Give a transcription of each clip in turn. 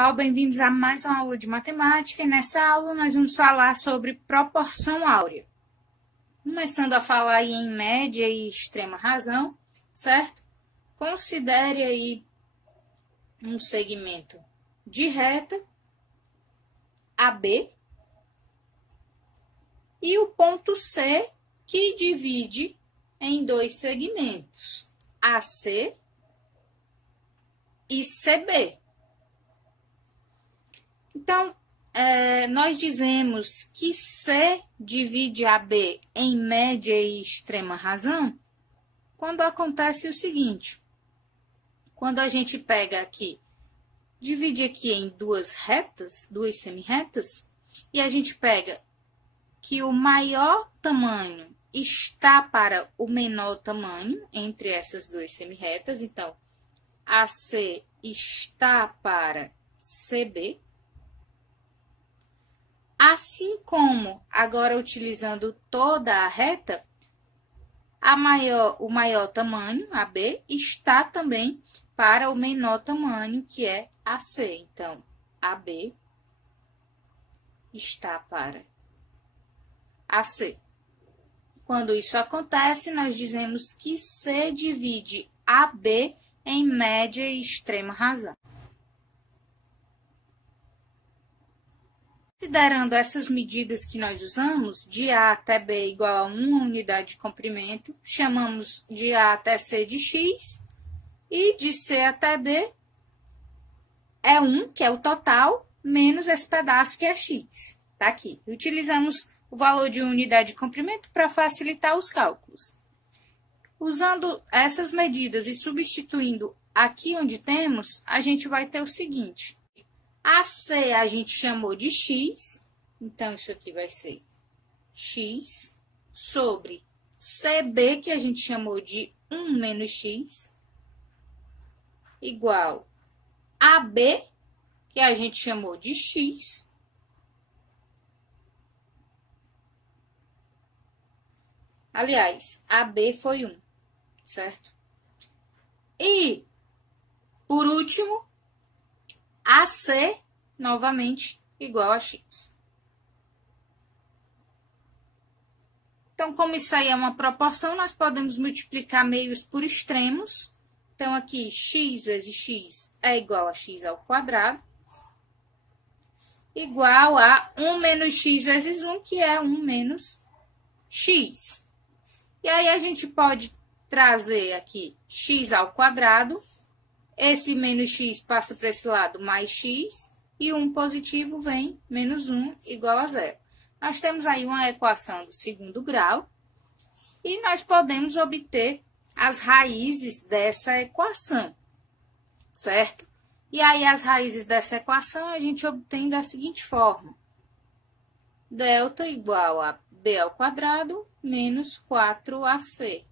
pessoal, bem-vindos a mais uma aula de matemática. E nessa aula nós vamos falar sobre proporção áurea. Começando a falar aí em média e extrema razão, certo? Considere aí um segmento de reta AB e o ponto C que divide em dois segmentos, AC e CB. Então, nós dizemos que C divide AB em média e extrema razão quando acontece o seguinte. Quando a gente pega aqui, divide aqui em duas retas, duas semirretas, e a gente pega que o maior tamanho está para o menor tamanho entre essas duas semirretas. Então, AC está para CB. Assim como, agora utilizando toda a reta, o maior tamanho, AB, está também para o menor tamanho, que é AC. Então, AB está para AC. Quando isso acontece, nós dizemos que C divide AB em média e extrema razão. Considerando essas medidas que nós usamos, de A até B igual a 1 unidade de comprimento, chamamos de A até C de x, e de C até B é 1, que é o total, menos esse pedaço que é x. Tá aqui. Utilizamos o valor de unidade de comprimento para facilitar os cálculos. Usando essas medidas e substituindo aqui onde temos, a gente vai ter o seguinte. AC a gente chamou de x, então isso aqui vai ser x, sobre CB, que a gente chamou de 1 menos x, igual a B, que a gente chamou de x, aliás, AB foi 1, certo? E, por último, AC, novamente, igual a x. Então, como isso aí é uma proporção, nós podemos multiplicar meios por extremos. Então, aqui, x vezes x é igual a x ao quadrado, igual a 1 menos x vezes 1, que é 1 menos x. E aí, a gente pode trazer aqui x ao quadrado. Esse menos x passa para esse lado, mais x, e 1 positivo vem, menos 1, igual a 0. Nós temos aí uma equação do segundo grau, e nós podemos obter as raízes dessa equação, certo? E aí, as raízes dessa equação a gente obtém da seguinte forma. Delta igual a b ao quadrado menos 4ac.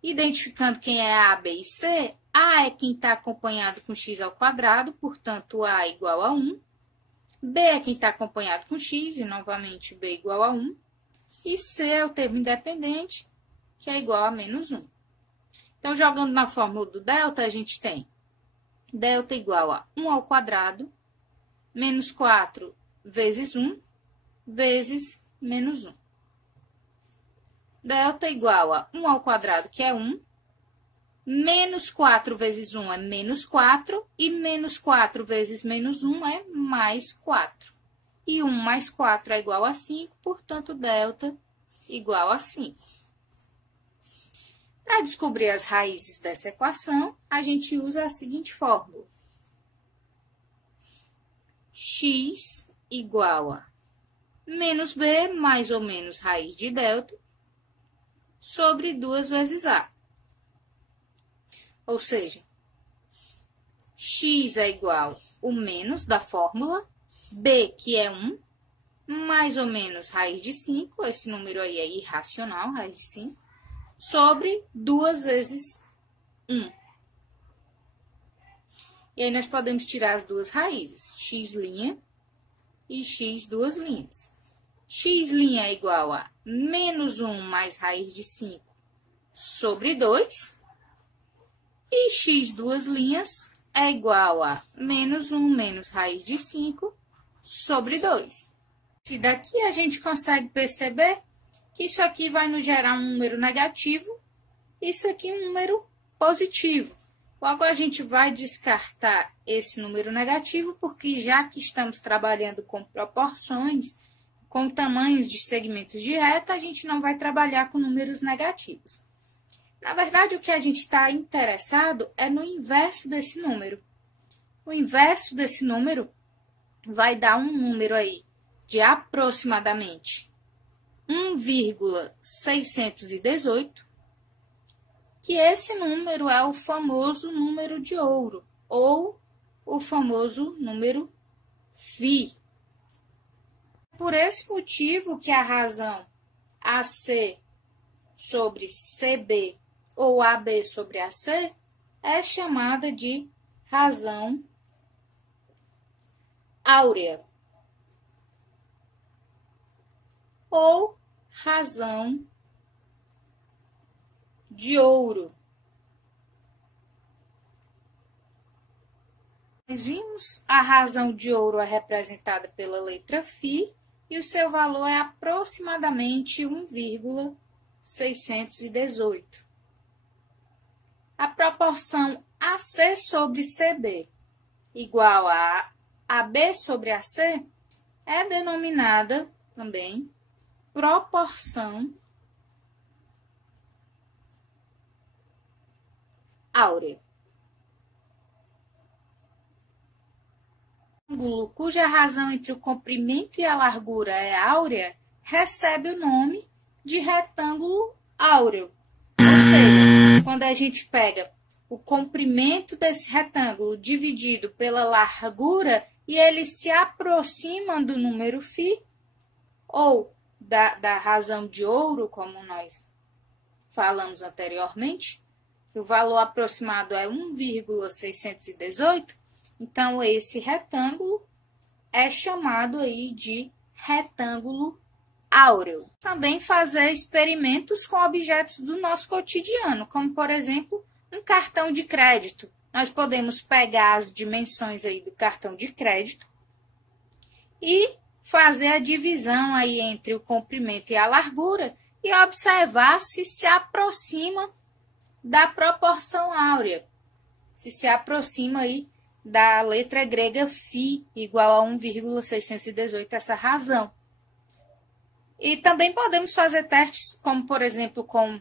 Identificando quem é A, B e C, A é quem está acompanhado com x ao quadrado, portanto, A igual a 1. B é quem está acompanhado com x, e novamente B igual a 1. E C é o termo independente, que é igual a menos 1. Então, jogando na fórmula do delta, a gente tem delta igual a 1 ao quadrado, menos 4 vezes 1, vezes menos 1. Delta igual a 1 ao quadrado, que é 1, menos 4 vezes 1 é menos 4, e menos 4 vezes menos 1 é mais 4. E 1 mais 4 é igual a 5, portanto, delta igual a 5. Para descobrir as raízes dessa equação, a gente usa a seguinte fórmula. X igual a menos b mais ou menos raiz de delta, sobre 2 vezes A. Ou seja, x é igual o menos da fórmula, b, que é 1, mais ou menos raiz de 5, esse número aí é irracional, raiz de 5, sobre 2 vezes 1. E aí, nós podemos tirar as duas raízes, x' e x duas linhas. X' é igual a menos 1 mais raiz de 5 sobre 2. E x duas linhas é igual a menos 1 menos raiz de 5 sobre 2. E daqui a gente consegue perceber que isso aqui vai nos gerar um número negativo, isso aqui um número positivo. Logo, a gente vai descartar esse número negativo, porque já que estamos trabalhando com proporções, com tamanhos de segmentos de reta, a gente não vai trabalhar com números negativos. Na verdade, o que a gente está interessado é no inverso desse número. O inverso desse número vai dar um número aí de aproximadamente 1,618, que esse número é o famoso número de ouro, ou o famoso número φ. Por esse motivo que a razão AC sobre CB ou AB sobre AC é chamada de razão áurea ou razão de ouro. Nós vimos a razão de ouro é representada pela letra φ e o seu valor é aproximadamente 1,618. A proporção AC sobre CB igual a AB sobre AC é denominada também proporção áurea. O ângulo cuja razão entre o comprimento e a largura é áurea recebe o nome de retângulo áureo. Ou seja, quando a gente pega o comprimento desse retângulo dividido pela largura e ele se aproxima do número φ, ou da razão de ouro, como nós falamos anteriormente, que o valor aproximado é 1,618, então esse retângulo é chamado aí de retângulo áureo. Também fazer experimentos com objetos do nosso cotidiano, como por exemplo, um cartão de crédito. Nós podemos pegar as dimensões aí do cartão de crédito e fazer a divisão aí entre o comprimento e a largura e observar se aproxima da proporção áurea, se aproxima aí da letra grega φ igual a 1,618, essa razão. E também podemos fazer testes, como por exemplo, com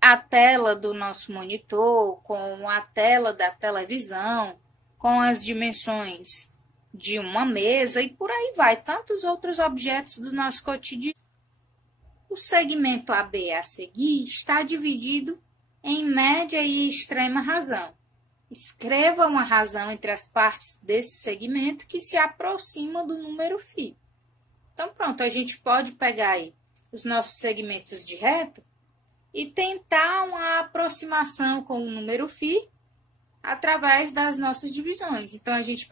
a tela do nosso monitor, com a tela da televisão, com as dimensões de uma mesa e por aí vai, tantos outros objetos do nosso cotidiano. O segmento AB a seguir está dividido em média e extrema razão. Escreva uma razão entre as partes desse segmento que se aproxima do número φ. Então, pronto, a gente pode pegar aí os nossos segmentos de reta e tentar uma aproximação com o número φ através das nossas divisões. Então, a gente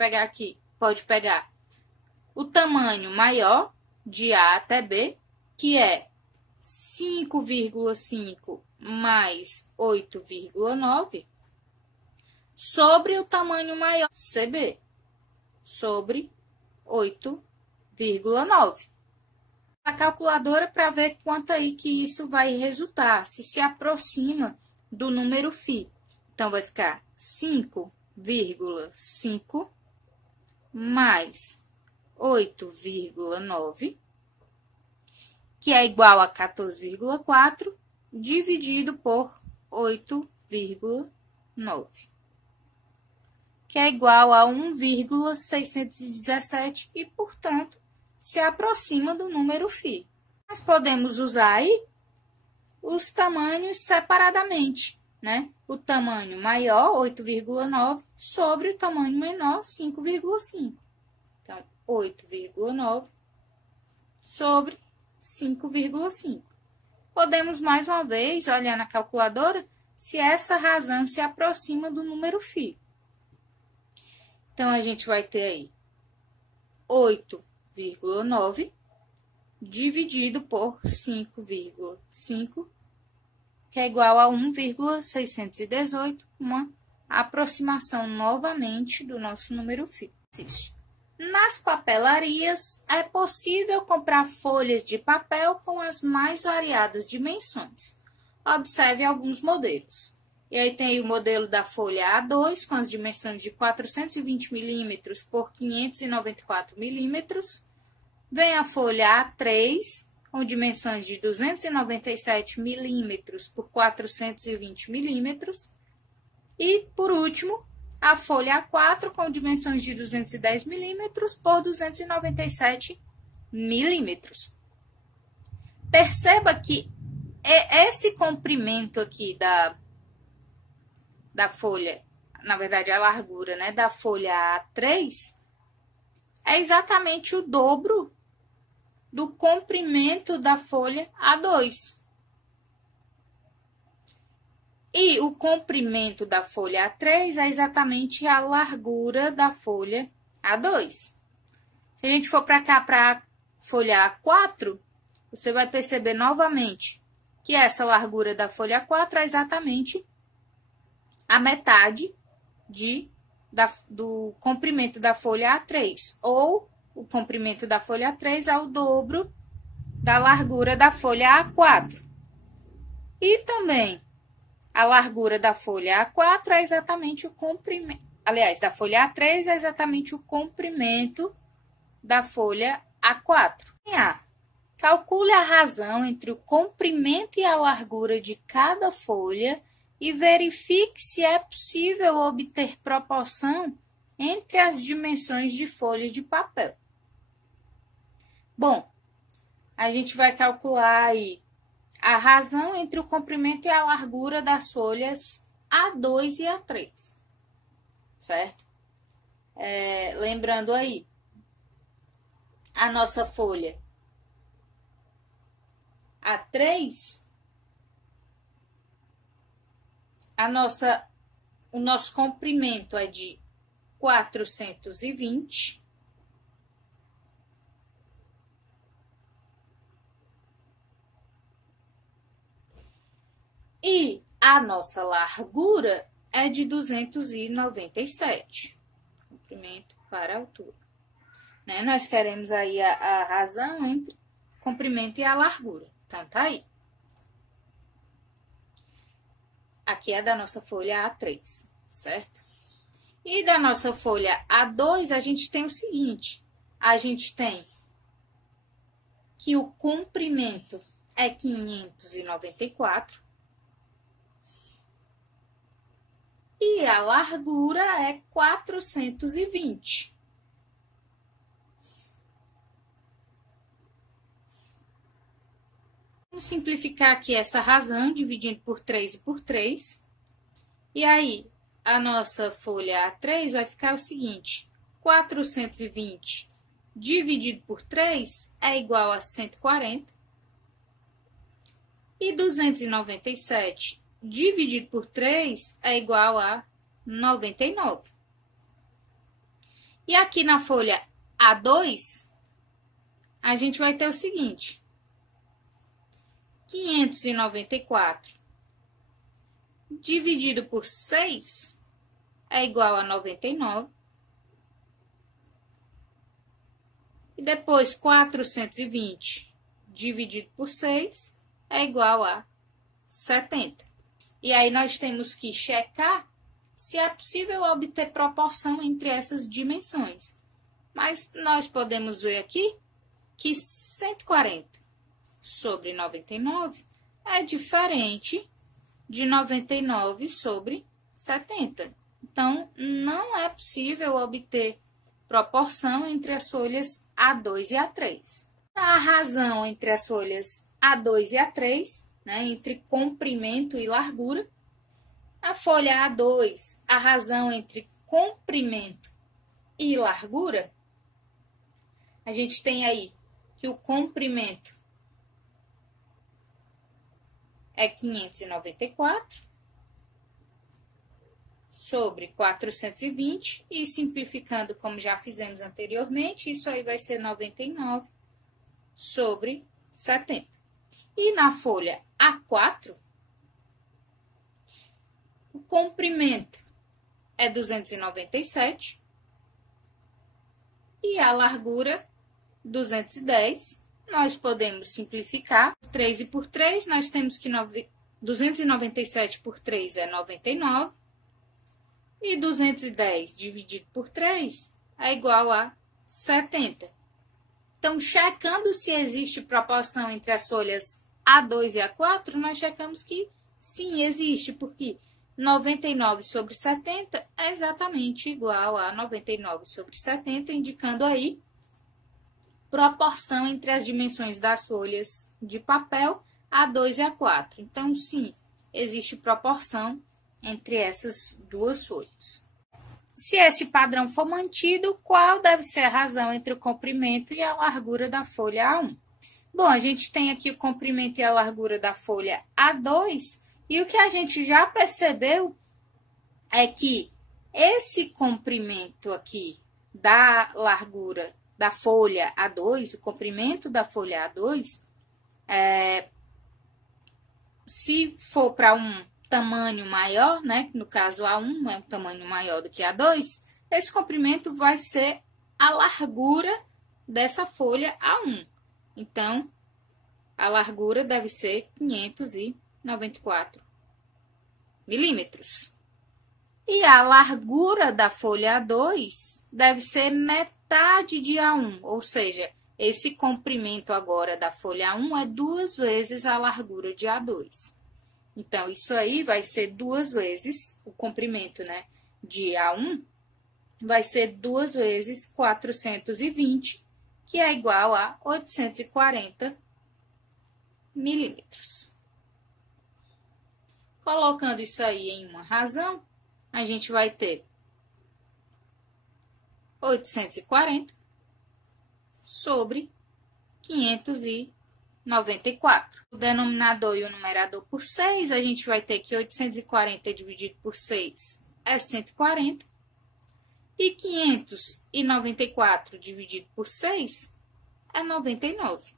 pode pegar o tamanho maior de A até B, que é 5,5 mais 8,9, sobre o tamanho maior CB, sobre 8,9. A calculadora para ver quanto aí que isso vai resultar, se aproxima do número φ. Então, vai ficar 5,5 mais 8,9, que é igual a 14,4, dividido por 8,9, que é igual a 1,617 e, portanto, se aproxima do número φ. Nós podemos usar aí os tamanhos separadamente, né? O tamanho maior, 8,9, sobre o tamanho menor, 5,5. Então, 8,9 sobre 5,5. Podemos, mais uma vez, olhar na calculadora se essa razão se aproxima do número φ. Então, a gente vai ter aí 8,9 dividido por 5,5, que é igual a 1,618, uma a aproximação novamente do nosso número fixo. Nas papelarias, é possível comprar folhas de papel com as mais variadas dimensões. Observe alguns modelos. E aí tem o modelo da folha A2, com as dimensões de 420 mm por 594 mm. Vem a folha A3, com dimensões de 297 mm por 420 mm. E, por último, a folha A4 com dimensões de 210 mm por 297 mm. Perceba que esse comprimento aqui da folha, na verdade a largura, né, da folha A3 é exatamente o dobro do comprimento da folha A2. E o comprimento da folha A3 é exatamente a largura da folha A2. Se a gente for para cá, para a folha A4, você vai perceber novamente que essa largura da folha A4 é exatamente a metade do comprimento da folha A3. Ou o comprimento da folha A3 é o dobro da largura da folha A4. E também a largura da folha A4 é exatamente o comprimento, aliás, da folha A3 é exatamente o comprimento da folha A4. Calcule a razão entre o comprimento e a largura de cada folha e verifique se é possível obter proporção entre as dimensões de folhas de papel. Bom, a gente vai calcular aí a razão entre o comprimento e a largura das folhas A2 e A3, certo? Lembrando aí, a nossa folha A3, o nosso comprimento é de 420. E a nossa largura é de 297, comprimento para altura. Né? Nós queremos aí a razão entre comprimento e a largura. Então, tá aí. Aqui é da nossa folha A3, certo? E da nossa folha A2, a gente tem o seguinte. A gente tem que o comprimento é 594. E a largura é 420. Vamos simplificar aqui essa razão, dividindo por 3 e por 3. E aí, a nossa folha A3 vai ficar o seguinte: 420 dividido por 3 é igual a 140. E 297 dividido por 3 é igual a 99. E aqui na folha A2, a gente vai ter o seguinte: 594 dividido por 6 é igual a 99. E depois, 420 dividido por 6 é igual a 70. E aí, nós temos que checar se é possível obter proporção entre essas dimensões. Mas nós podemos ver aqui que 140 sobre 99 é diferente de 99 sobre 70. Então, não é possível obter proporção entre as folhas A2 e A3. A razão entre as folhas A2 e A3, né, entre comprimento e largura. A folha A2, a razão entre comprimento e largura, a gente tem aí que o comprimento é 594 sobre 420 e simplificando como já fizemos anteriormente, isso aí vai ser 99 sobre 70. E na folha A4, o comprimento é 297. E a largura, 210. Nós podemos simplificar. 3 e por 3, nós temos que 297 por 3 é 99. E 210 dividido por 3 é igual a 70. Então, checando se existe proporção entre as folhas A2 e A4, nós checamos que sim, existe, porque 99 sobre 70 é exatamente igual a 99 sobre 70, indicando aí proporção entre as dimensões das folhas de papel A2 e A4. Então, sim, existe proporção entre essas duas folhas. Se esse padrão for mantido, qual deve ser a razão entre o comprimento e a largura da folha A1? Bom, a gente tem aqui o comprimento e a largura da folha A2, e o que a gente já percebeu é que esse comprimento aqui da largura da folha A2, o comprimento da folha A2, se for para um tamanho maior, né, no caso A1 é um tamanho maior do que A2, esse comprimento vai ser a largura dessa folha A1. Então, a largura deve ser 594 milímetros. E a largura da folha A2 deve ser metade de A1, ou seja, esse comprimento agora da folha A1 é 2 vezes a largura de A2. Então, isso aí vai ser 2 vezes o comprimento, né, de A1, vai ser 2 vezes 420, que é igual a 840 milímetros. Colocando isso aí em uma razão, a gente vai ter 840 sobre 594. O denominador e o numerador por 6, a gente vai ter que 840 dividido por 6 é 140. E 594 dividido por 6 é 99.